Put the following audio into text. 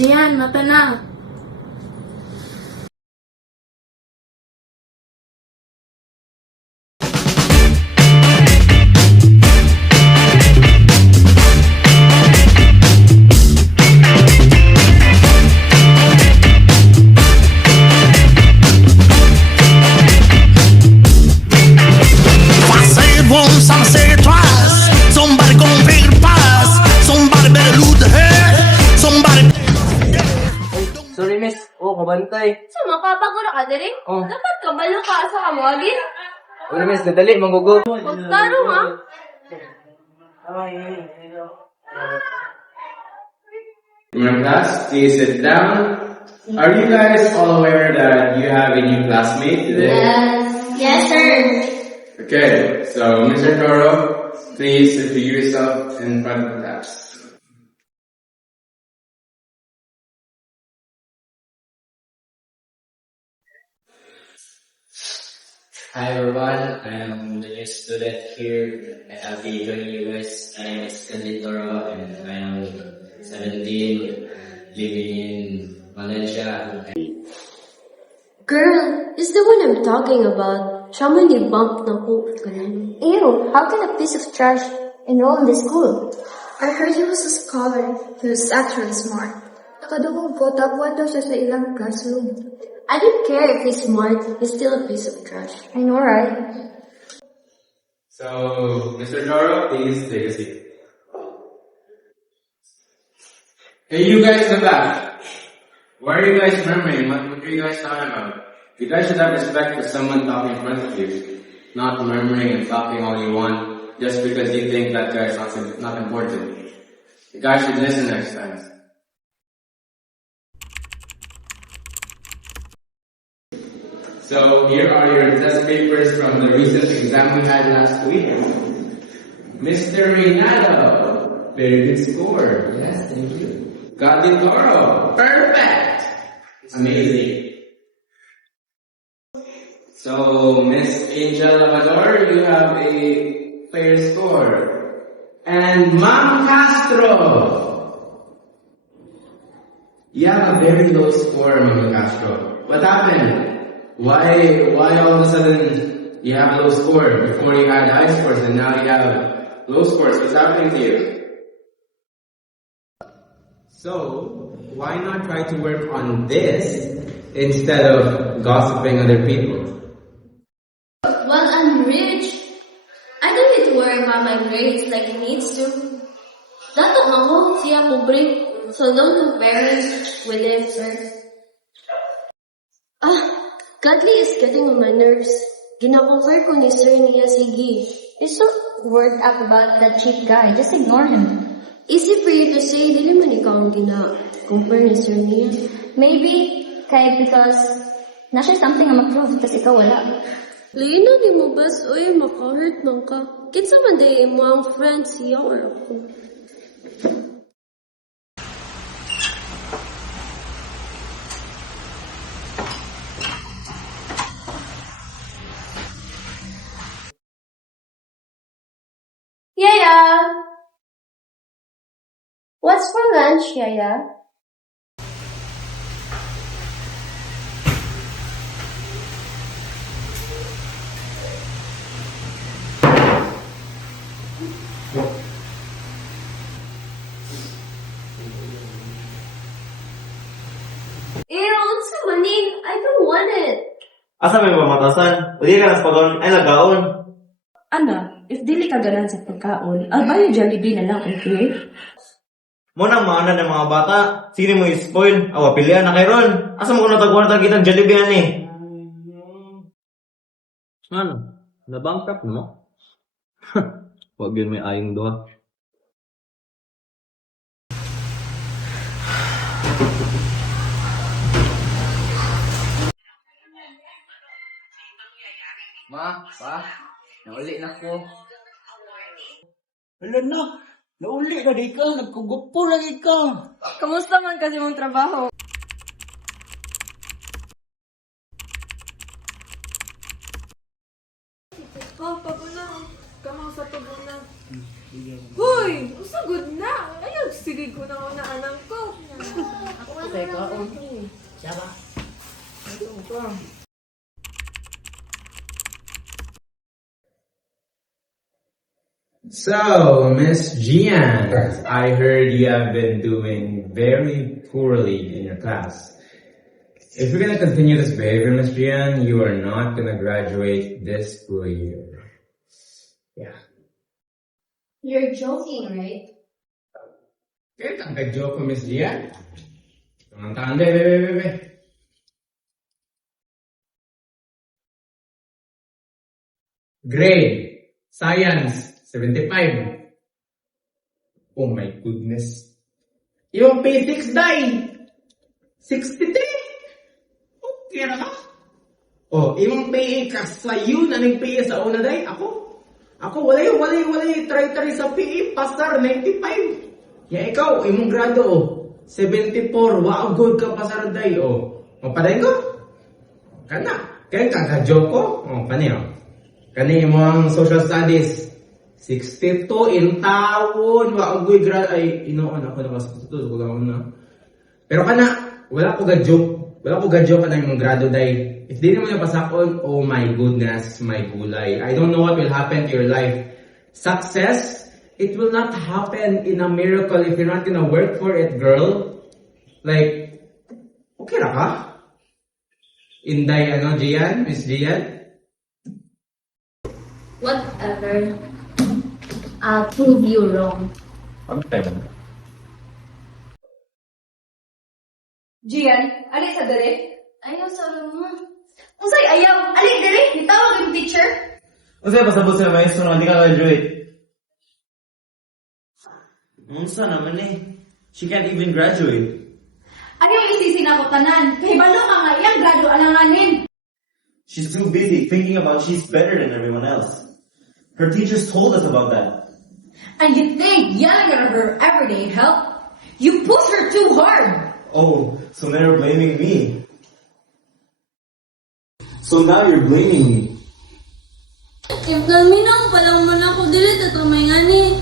Gian, mata na. If I say it once, I'ma say it twice. Somebody gon' pay the price. Somebody better lose the head. Somebody. Sorry, miss. Oh, kabantay. So, mapapagura ka diri? Oh. Dapat kabalo ka sa kamuagin. Sorry, miss. Nadali, manggugo. Magtaro ha? My class, please sit down. Are you guys all aware that you have a new classmate today? Yes, sir. Okay, so Mr. Toro, please introduce yourself in front of the class. Hi everyone, I'm the new student here. I'll be joining you guys. My name is Stanley Toro and I am 17, living in Valencia. Girl, is the one I'm talking about. Siya mo ni-bump na ko. Ganun. Ew, how can a piece of trash enroll in this school? I heard he was a scholar. He was actually smart. Nakadungog ko, top 1 daw siya sa ilang classroom. I don't care if he's smart. He's still a piece of trash. I know, right? So, Mr. Toro, please take a seat. Hey, you guys in the back. Why are you guys murmuring? What are you guys talking about? You guys should have respect for someone talking in front of you. Not murmuring and talking all you want just because you think that guy is not important. You guys should listen next time. So here are your test papers from the recent exam we had last week. Mr. Reynaldo, very good score. Yes, thank you. Godly Toro, perfect. Amazing. So, Miss Angel Lavador, you have a fair score. And Ma'am Castro, you have a very low score, Ma'am Castro. What happened? Why all of a sudden you have a low score? Before you had high scores and now you have low scores. What's happening to you? So, why not try to work on this instead of gossiping other people? Well, I'm rich. I don't need to worry about my grades like it needs to. Dato ako, siya pobre. So don't compare us with them, sir. Godly is getting on my nerves. Ginakover ko ni sir niya, sige. He's so worked up about that cheap guy. Just ignore him. Easy for you to say, dili man ikaw ang gina-compare ni sir niya. Maybe, kaya because na siya something na mag-prove, tas ikaw wala. Lino, di mo bas, uy, maka-hurt man ka. Kinsa man day mo ang friend siya or ako. Yaya! What's for lunch, Yaya? Unsa maning? I don't want it. Asa may mamatasan? O di ka nas pagkaon ay nagaon. Ana, if dili ka ganan sa pagkaon, albayo Jollibee na lang, okay? Muna maana ng mga bata, sino mo i-spoil? Awa, pilihan na kay Ron. Asa mo kung natagwan na kitang Jollibee yan eh? Ano? Nabangkap mo? Huwag yun may ayong doha. Ma, pa, nauli na ko. Wala na. Nauli na di ka. Nagkugupo lagi ka. Kamusta man kasi mong trabaho? Paguna. Kamang sa paguna. Hoy! Usagod na! Ayaw, sige ko na una anang ko. Teka, So, Miss Gian, I heard you have been doing very poorly in your class. If you're gonna continue this behavior, Miss Gian, you are not gonna graduate this school year. Yeah. You're joking, right? Kaya kang ka-joke ko, Miss Gian. Tumang-tahan, be. Grade, Science, 75. Oh my goodness. Yung P6 die, 63. Okay na ka? Oh, imong PE ka sa yun, anong PE sa una day? Ako, wala yung try sa PE, pasar, 95. Ya ikaw, imong grado, 74, wow, good ka pasar day, mapaday ko? Kaya kaka-joke ko? Kani mo ang social studies, 62 in taon, wow, good grad, inoon ako na. Pero wala ko ga-joke ka na yung grado day. If di naman yung pasakon, oh my goodness, my gulay. I don't know what will happen to your life. Success, it will not happen in a miracle if you're not gonna work for it, girl. Like, okay na ka? Inday, Gian? Miss Gian? Whatever. I'll prove you wrong. Gian, alin sa dere? Ayaw sa mo. Unsay ayaw? Alin dere? Nitawag yung teacher? Unsay pasabot sa maestro na hindi ka graduate? Unsa naman eh? She can't even graduate. Ano yung isisi na ko tanan? Kay balo ka nga iyang grado alanganin. She's too busy thinking about she's better than everyone else. Her teachers told us about that. And you think yelling at her every day help? You push her too hard. Oh, so now you're blaming me. So now you're blaming me. If naminaw, palang mo na ako dili, tatumay nga ni.